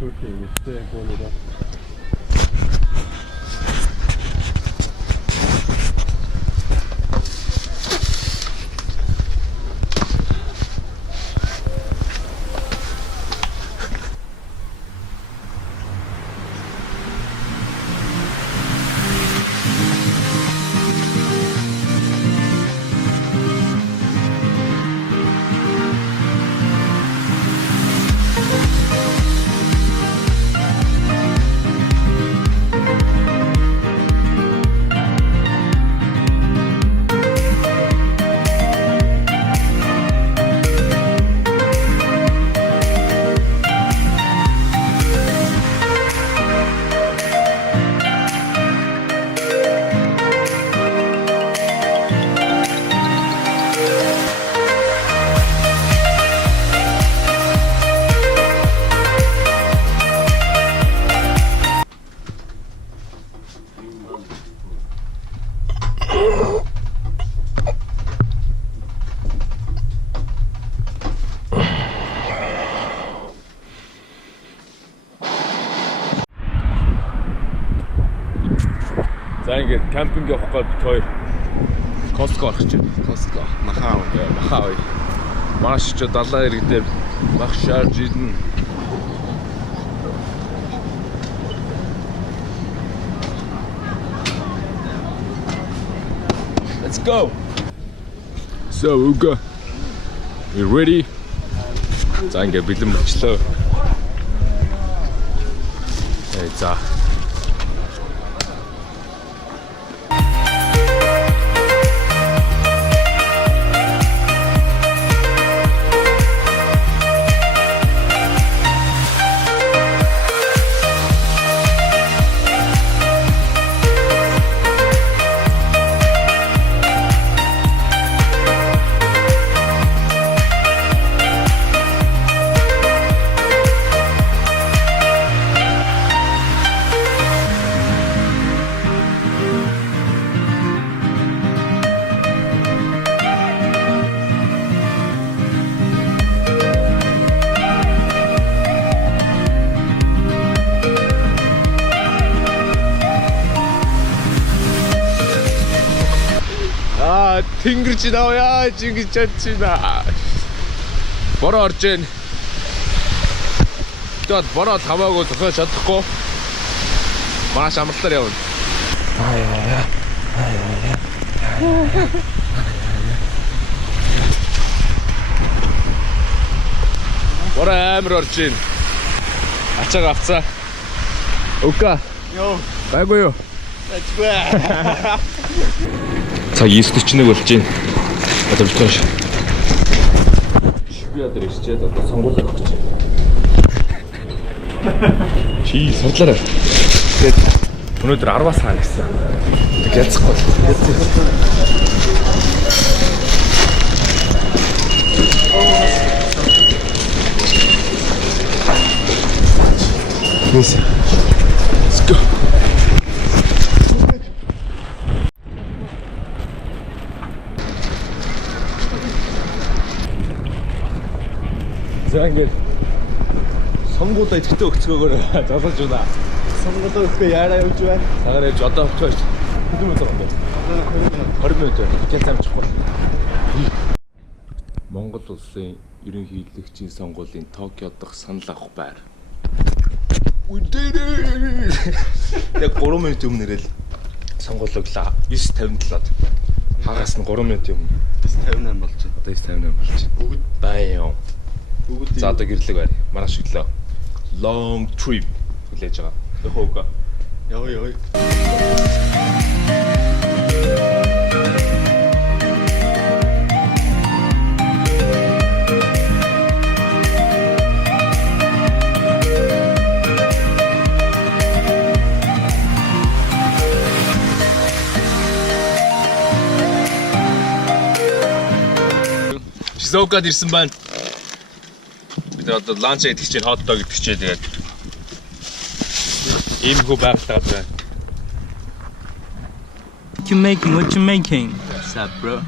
surfing işte konuda. За ингээд кампинг явах гээд бит хоёр Costco орох гэж байна. Costco. Махаа. Махаа. Маш ч далайн иргэдээр мах шарж идэн. Let's go. So Uga, you ready? За ингээд бэлэн болчлоо. За. Тэнгэрч наваа жингэж чадчихна. Бороо орж ийн. Тэгвэл бороо хамаагүй зохиож чадахгүй. Маш амралтаар явна. Бороо амир орж ийн. Ачааг авцаа. Ука. Йоо. Байгуу юу? Ачгаа. Цаг 9:41 болж байна. Одоо бид хоёр шивээ дээр ирчээд одоо сонгуулаа өгч байна. Чи судлаарай. Тэгээд өнөөдөр 10-аас хаана гэсэн. Тэг яцхгүй. Let's go. За ингээд сонгуулаа идэвхтэй өгцгөөгөр залгаж байна. Сонгуулаа өгөхөө яараа явж байна. Цагаар явж одоо очиж хэдэн минут байгаа юм бэ? 20 минут. Хичээл замчихгүй. Монгол улсын ерөнхийлөгчийн сонгуулийн Токиод дахь санал авах байр. Яг 3 минут өмнөрөө сонгуулаглаа. 9:57-д. Хагас нь 3 минут өмнө. 9:58 болж байна. Одоо 9:58 болж байна. Бүгд баян. За одоо гэрлэг байр. Манай шиглээ. Long trip хүлээж байгаа. Хөөг. Яа. Шизоокад ирсэн байна. Бид одоо ланч идэх чинь хот дог идэх чинь тэгээд ийм хөө байгууллагад байна. What you making? What's up, bro?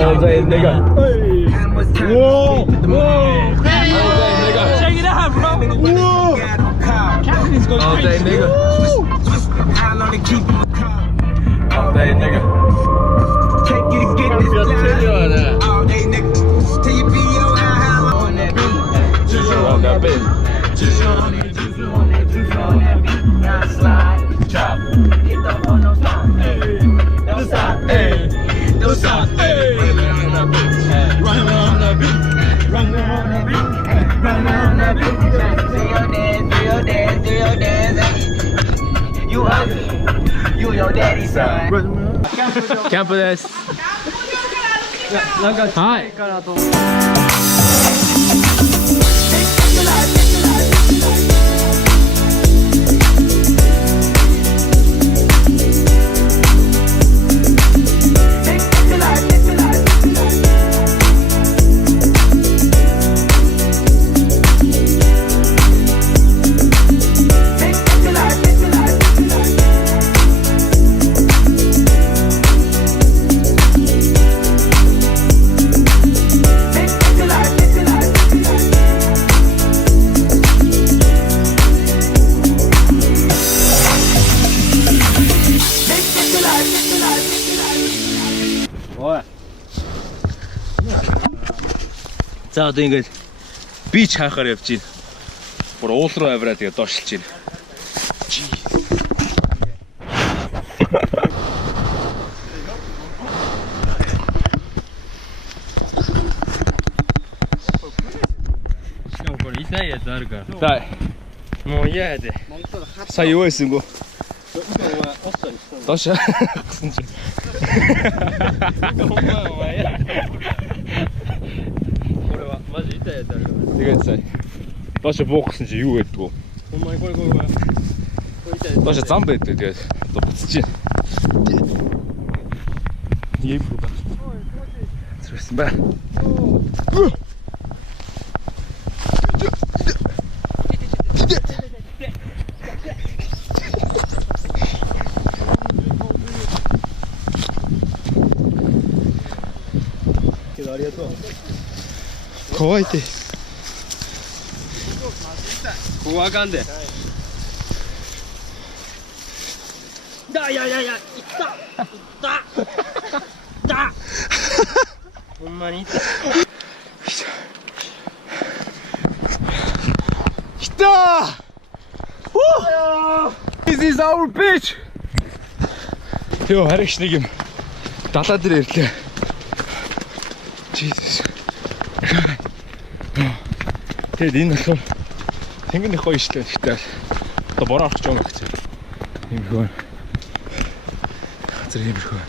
All day, nigga. Whoa, whoa. Check it out, bro. Whoa. Captain's going All day, nigga. All day, nigga. On that bit. Chop. Don't stop, hey. Don't stop, hey. Run around that beat. Run around that beat. Run around that beat. Run around that beat. Do your dance. You ugly. You your daddy's son. キャンプです。なんかはい近いかなと思って。За одоо ингээд бич хайхаар явж байна. Бүр уул руу авираа тэгээ доошлж байна.これ痛いやつあるから。Заもう嫌やで。 сая юу байсан гоо? おったりしたの。 Доош гэсэн чинь. お前や。これはマジ痛いやつあるから。 Тэгээд сая доош буух гэсэн чинь юу гэдэг вэ? お前これ痛いやつ。 Доош зам байдаг тэгээд одоо буцаж байна. Ийм үү ба. Зэрэгсэн ба.怖いて。ここあかんで。いやいやいや、いったほんまにいった。来たー This is our beach! Йоо, харагч нэг юм далаа дээр ирлээ. Jesus. Тэгээд энэ болохоор тэнгэр их гоё ишлээ гэхдээ одоо бороо орчих жоог гэсэн. Иймэрхүү. Зэрэг иймэрхүү.